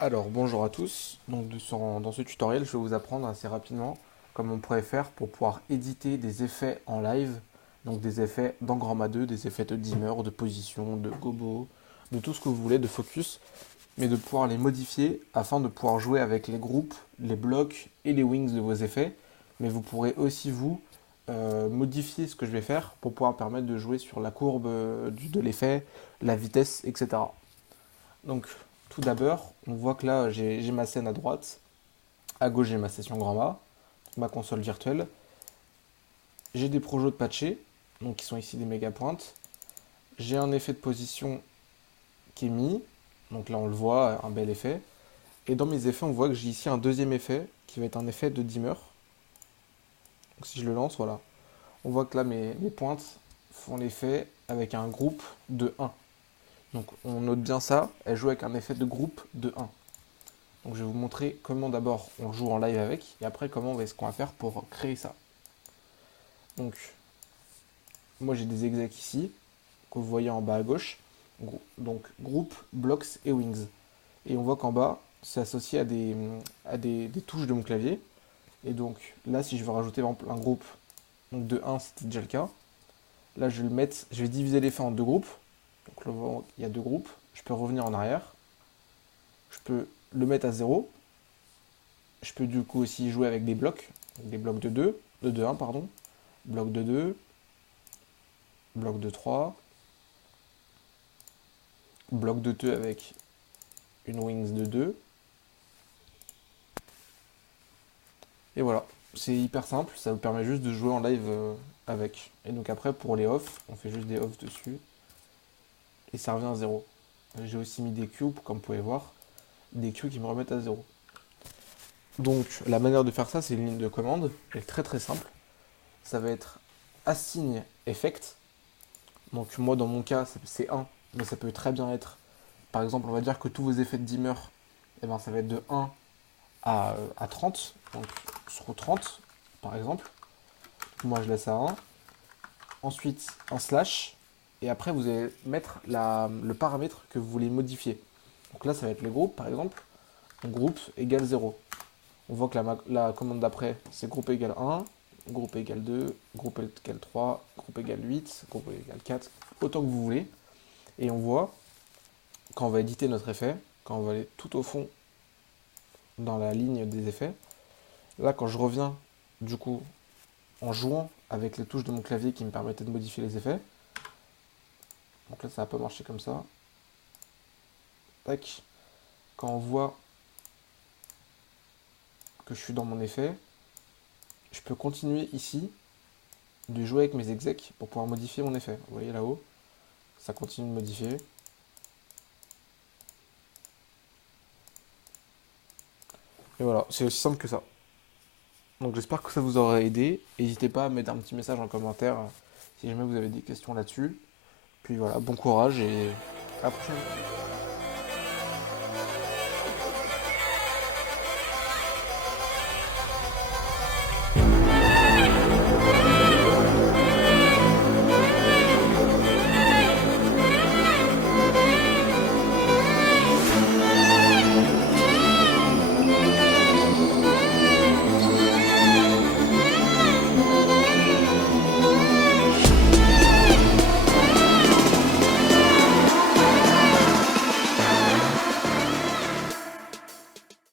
Alors, bonjour à tous. Donc, dans ce tutoriel, je vais vous apprendre assez rapidement comment on pourrait faire pour pouvoir éditer des effets en live. Donc, des effets d'engrammat 2, des effets de dimmer, de position, de gobo, de tout ce que vous voulez, de focus, mais de pouvoir les modifier afin de pouvoir jouer avec les groupes, les blocs et les wings de vos effets. Mais vous pourrez aussi, vous, modifier ce que je vais faire pour pouvoir permettre de jouer sur la courbe de l'effet, la vitesse, etc. Donc, tout d'abord, on voit que là, j'ai ma scène à droite. À gauche, j'ai ma session Grandma, ma console virtuelle. J'ai des projets de patcher, donc qui sont ici des méga pointes. J'ai un effet de position qui est mis. Donc là, on le voit, un bel effet. Et dans mes effets, on voit que j'ai ici un deuxième effet qui va être un effet de dimmer. Donc si je le lance, voilà. On voit que là, mes pointes font l'effet avec un groupe de 1. Donc on note bien ça, elle joue avec un effet de groupe de 1. Donc je vais vous montrer comment d'abord on joue en live avec et après comment est-ce qu'on va faire pour créer ça. Donc moi j'ai des execs ici que vous voyez en bas à gauche. Donc groupe, blocks et wings. Et on voit qu'en bas c'est associé à des touches de mon clavier. Et donc là si je veux rajouter par exemple un groupe donc de 1 c'était déjà le cas. Là je vais le mettre, je vais diviser l'effet en deux groupes. Donc là il y a deux groupes. Je peux revenir en arrière. Je peux le mettre à 0. Je peux du coup aussi jouer avec des blocs de 2 1 pardon, bloc de 2, bloc de 3, bloc de 2 avec une wings de 2. Et voilà, c'est hyper simple, ça vous permet juste de jouer en live avec. Et donc après pour les off, on fait juste des off dessus et ça revient à 0. J'ai aussi mis des cubes, comme vous pouvez voir, des cubes qui me remettent à 0. Donc la manière de faire ça, c'est une ligne de commande, elle est très très simple. Ça va être assign effect. Donc moi dans mon cas c'est 1, mais ça peut très bien être, par exemple on va dire que tous vos effets de dimmer, eh ben, ça va être de 1 à 30, donc sur 30 par exemple. Moi je laisse à 1. Ensuite un slash, et après vous allez mettre le paramètre que vous voulez modifier. Donc là ça va être le groupe par exemple, donc groupe égale 0. On voit que la commande d'après c'est groupe égale 1, groupe égale 2, groupe égale 3, groupe égale 8, groupe égale 4, autant que vous voulez. Et on voit, quand on va éditer notre effet, quand on va aller tout au fond dans la ligne des effets, là quand je reviens du coup en jouant avec les touches de mon clavier qui me permettaient de modifier les effets, donc là ça va pas marcher comme ça. Tac. Quand on voit que je suis dans mon effet, je peux continuer ici de jouer avec mes execs pour pouvoir modifier mon effet. Vous voyez là-haut, ça continue de modifier. Et voilà, c'est aussi simple que ça. Donc j'espère que ça vous aura aidé. N'hésitez pas à mettre un petit message en commentaire si jamais vous avez des questions là-dessus. Puis voilà, bon courage et à la prochaine.